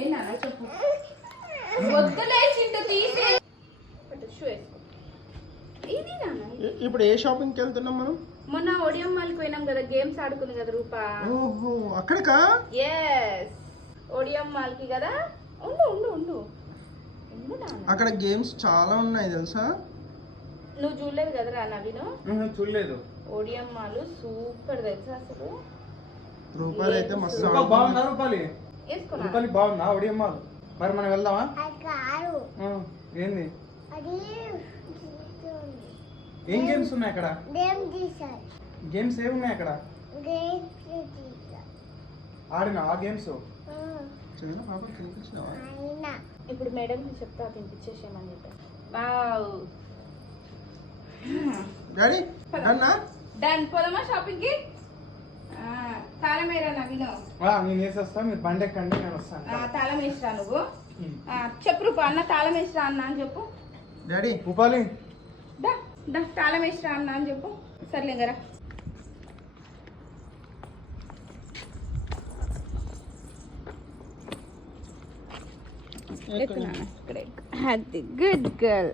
ఏనా చెప్పు. వద్దులే చింటూ తీసే. షూ వేసుకో. ఇది నాన్న. ఇప్పుడు ఏ షాపింగ్కి వెళ్తున్నాం మనం? మొన్న ఓడియం మాల్కి పోయినాం కదా, గేమ్స్ ఆడుకుంది కదా రూపా. ఓహో అక్కడికా? ఎస్, ఓడియం మాల్కి కదా. ఉండు ఉండు ఉండు ఉండు నాన్న. అక్కడ గేమ్స్ చాలా ఉన్నాయి తెలుసా? నువ్వు చూడలేదు కదరా నవీను? చూడలేదు. ఓడియం మాల్ సూపర్ తెలుసా అసలు. రూపాయలు అయితే మస్తు బాగుందా రూపాలి? వేసుకున్నా. రూపాలి బాగుందా ఒడియమ్మ? మరి మనం వెళ్దామా? ఏంది ఏం గేమ్స్ ఉన్నాయి అక్కడ? గేమ్స్ ఏమున్నాయి అక్కడ? ఆడినా ఆ గేమ్స్? ఇప్పుడు మేడం చెప్తా తినిపించేసేమని చెప్పారు. Wow daddy done. పోదామా షాపింగ్ కి? తాళం వేయరా నవీను. నేను వేసేస్తా, మీరు బండి ఎక్కండి, నేను వస్తాను. తాళం వేసిరా నువ్వు. చెప్పు రూపా, అన్న తాళం వేసిరా అన్న అని చెప్పు. డాడీ రూపాలి తాళం వేసిరా అన్న అని చెప్పు. సర్లే గరా. అది గుడ్ గర్ల్.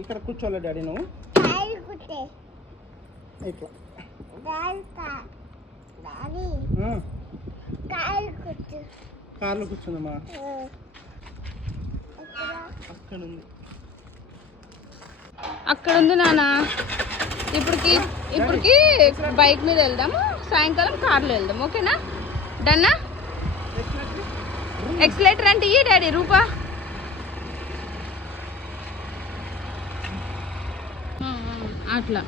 ఇక్కడ కూర్చోలే డాడీ నువ్వు. ఇట్లా కార్లో కూర్చుందమ్మా. అక్కడ ఉంది. అక్కడ ఉంది నాన్న. ఇప్పటికి బైక్ మీద వెళ్దాము, సాయంకాలం కార్లో వెళ్దాం. ఓకేనా? డన్నా? ఎక్సలేటర్ అంటే ఇయ్యి డాడీ. రూపా అట్లా